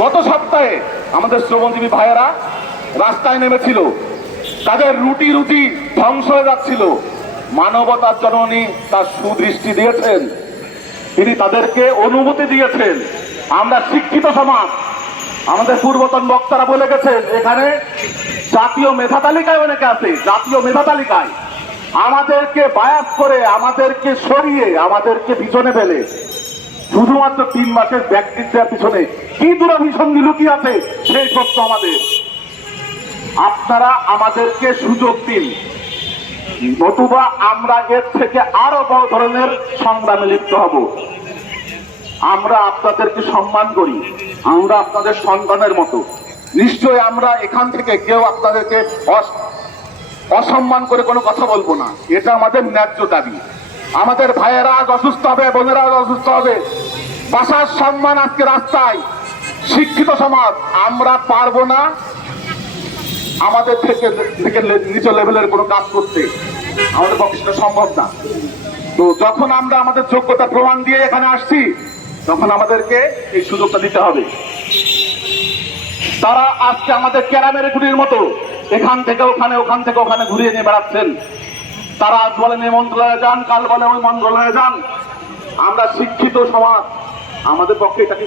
গত সপ্তাহে আমাদের শ্রমজীবী ভাইয়েরা রাস্তায় নেমেছিল। তাদের রুটি রুটি ধ্বংস হয়ে যাচ্ছিল। মানবতার জননী তার সুদৃষ্টি দিয়েছেন। তিনি তাদেরকে অনুমতি দিয়েছেন। আমরা শিক্ষিত সমাজ। আমাদের পূর্বতন বক্তারা বলে গেছেন, এখানে জাতীয় মেধা তালিকায় অনেকে আছে, জাতীয় মেধা তালিকায়। আমাদেরকে বায়াস করে, আমাদেরকে সরিয়ে, আমাদেরকে পিছনে ফেলে। শুধুমাত্র তিন মাসের ব্যক্তিত্বের পিছনে কি দুরাভিসন্ধি লুকিয়ে আছে, সেই প্রশ্ন আমাদের। আপনারা আমাদেরকে সুযোগ দিন। নতুবা আমরা এর থেকে আরও বড় ধরনের সংগ্রামে লিপ্ত হব। আমরা আপনাদেরকে সম্মান করি। আমরা আপনাদের সন্তানের মতো। নিশ্চয় আমরা এখান থেকে কেউ আপনাদেরকে অস- অসম্মান করে কোনো কথা বলব না। এটা আমাদের ন্যায্য দাবি। আমাদের ভাইয়েরা অসুস্থ হবে, বোনেরা অসুস্থ হবে। বাসার সম্মান আজকে রাস্তায়। শিক্ষিত সমাজ, আমরা পারব না আমাদের থেকে থেকে নিচ লেভেলের কোনো কাজ করতে। আমাদের পক্ষে সম্ভব না। তো যখন আমরা আমাদের যোগ্যতা প্রমাণ দিয়ে এখানে আসছি, তখন আমাদেরকে এই সুযোগটা দিতে হবে। তারা আজকে আমাদের ক্যারামের গুড়ির মতো এখান থেকে ওখানে, ওখান থেকে ওখানে ঘুরিয়ে নিয়ে বেড়াচ্ছেন। তারা আজ বলেন, এই মন্ত্রণালয়ে যান, কাল বলে ওই মন্ত্রণালয়ে যান। আমরা শিক্ষিত সমাজ, আমাদের পক্ষে এটা কি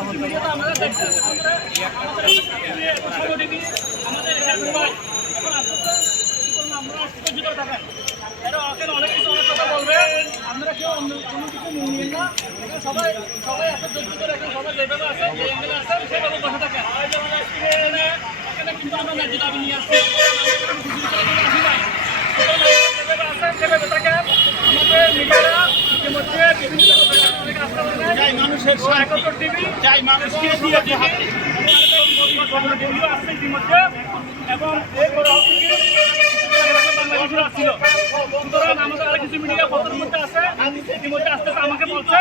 সরা সাথে আপনারা কেউ অন্য কোনো কিছু নিয়ে না এখানে সবাই সবাই একটা যোগ্য করে এখানে সবাই যেভাবে আছে কিন্তু আমরা ন্যায্য নিয়ে আছে সেভাবে থাকেন আমাদের মিডিয়ারা ইতিমধ্যে বিভিন্ন জায়গায় অনেক আস্থা করেন চাই মানুষের টিভি চাই মানুষকে দিয়েছে হাতে এবং ইতিমধ্যে আসতেছে, আমাকে বলছে।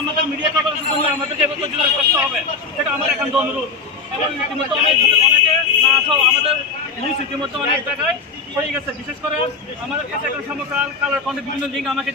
আমাদের মিডিয়া কভারেজের জন্য করতে হবে। সেটা আমার একান্ত অনুরোধ। এবং অনেক না আসাও আমাদের নিউজ অনেক জায়গায় হয়ে গেছে। বিশেষ করে আমাদের কাছে এখন সমকাল কালার কন্টেন্ট বিভিন্ন লিঙ্ক আমাকে